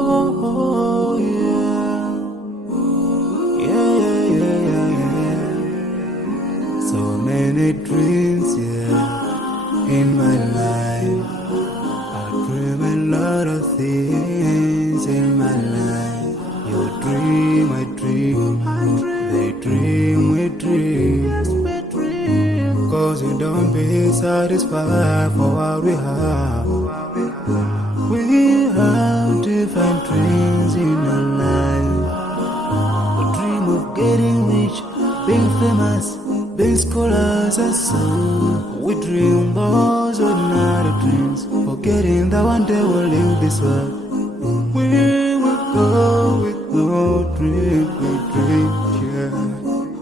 Oh, yeah. Yeah. So many dreams, yeah, in my life. I dream a lot of things in my life. You dream, I dream. They dream, we dream. Cause we don't be satisfied for what we have. We have different dreams in our life. We dream of getting rich, being famous, being scholars and so. We dream those ordinary dreams, forgetting that one day we'll leave this world. We will go with no dream, we dream, yeah.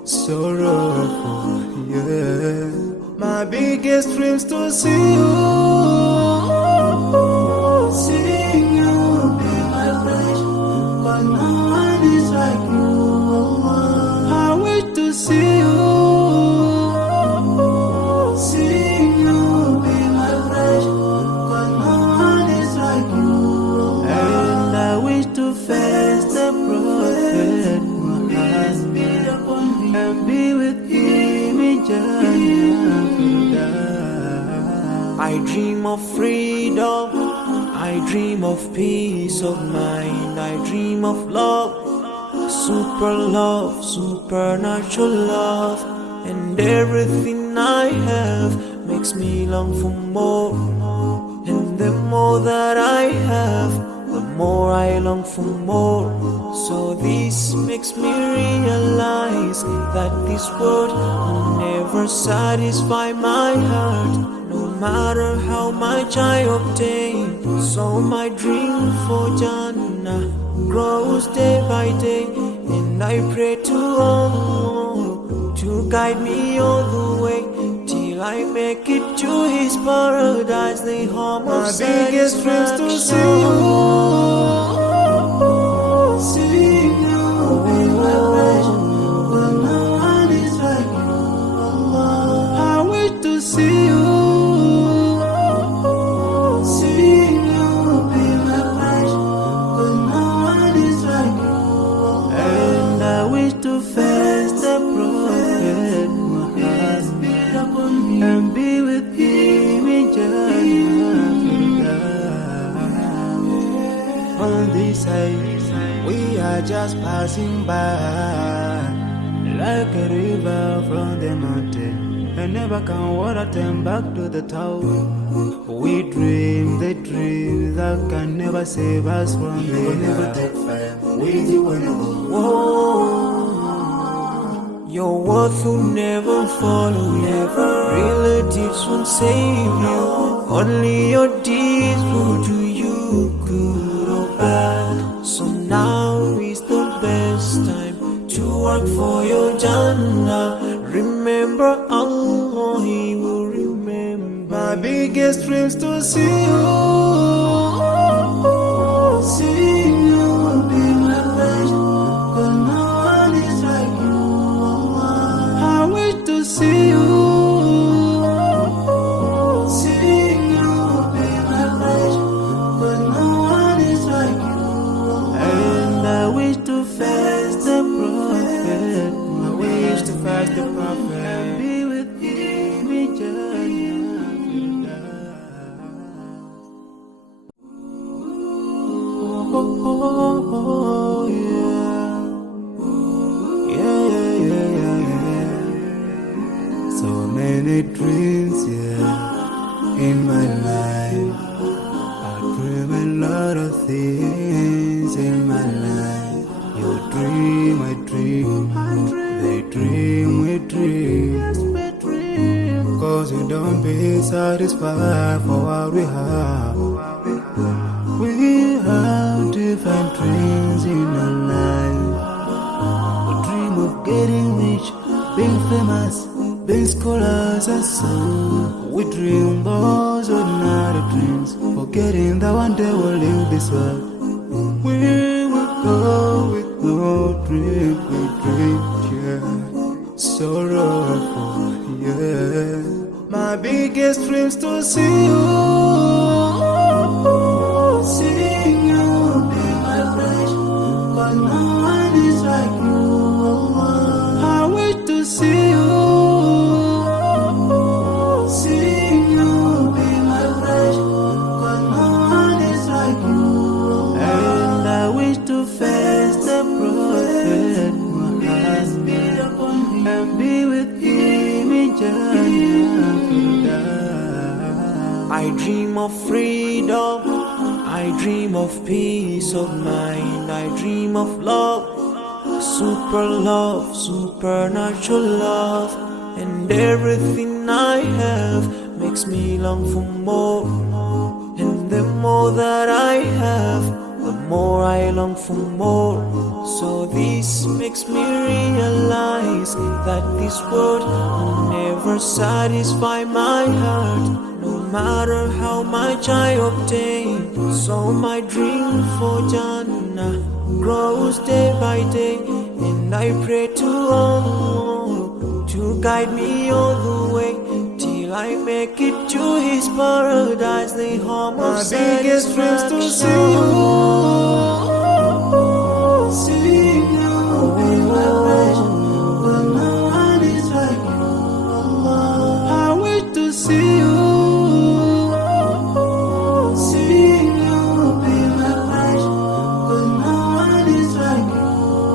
Sorrowful, yeah. My biggest dreams to see you, seeing you be my flesh, but no one is like you. I wish to see you, seeing you be my flesh, but no one is like you. And I wish to face the prophet Muhammad and be with him in Jannah. I dream of freedom, I dream of peace of mind, I dream of love, supernatural love, and everything I have makes me long for more. And the more that I have, the more I long for more. So this makes me realize that this world will never satisfy my heart, no matter how much I obtain. So my dream for Jannah grows day by day, and I pray to Allah to guide me all the way till I make it to His paradise, the home of my biggest dreams to see you, seeing you be my flesh, but no one is like you. I wish to see you, seeing you be my flesh, but no one is like you. And I wish to face the prophet Muhammad and be with him in Jannah. On this side, we are just passing by, like a river from the mountain, and never can water turn back to the town. We dream the dream that can never save us from the never take fire. We do your worth will never follow you. Relatives won't save you. Only your deeds will do you good or bad. So now is the best time to work for your Jannah. Remember Allah, He will remember. My biggest dreams to see you, seeing you be my flesh, but no one is like you. I wish to see you, seeing you be my flesh, but no one is like you. And I wish to face the prophet, I wish to face the prophet and be with him in Jannah. Oh, yeah. So many dreams, yeah, in my life. I dream a lot of things in my life. You dream, I dream. They dream, we dream. Cause we don't be satisfied for what we have. We have different dreams in our life. We dream of getting rich, being famous, being scholars and so. We dream those ordinary dreams, forgetting that one day we'll leave this world. We will go with no dream, we dream, yeah. Sorrowful, yeah. My biggest dreams to see you, seeing you be my of freedom, I dream of peace of mind, I dream of love, supernatural love, and everything I have makes me long for more. And the more that I have, the more I long for more. So this makes me realize that this world will never satisfy my heart, no matter how much I obtain. So my dream for Jannah grows day by day, and I pray to Allah to guide me all the way till I make it to His paradise, the home of satisfaction. My biggest dreams to see you, be my passion, but no one is like you, Allah. I wish to see you, be my passion, but no one is like you,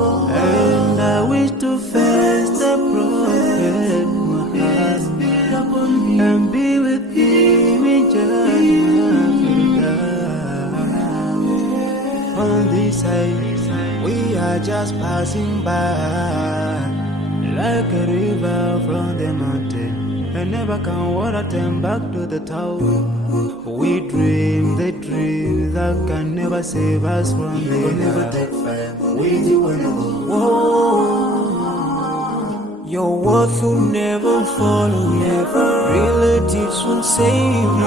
Allah. And I wish to face the Prophet Muhammad and be with him in Jannah. On this side, we are just passing by, like a river from the mountain, and never can water turn back to the town. We dream the dream that can never save us from the We'll never take fire with you whenever. Whoa. Your worth will never follow you. Relatives won't save you.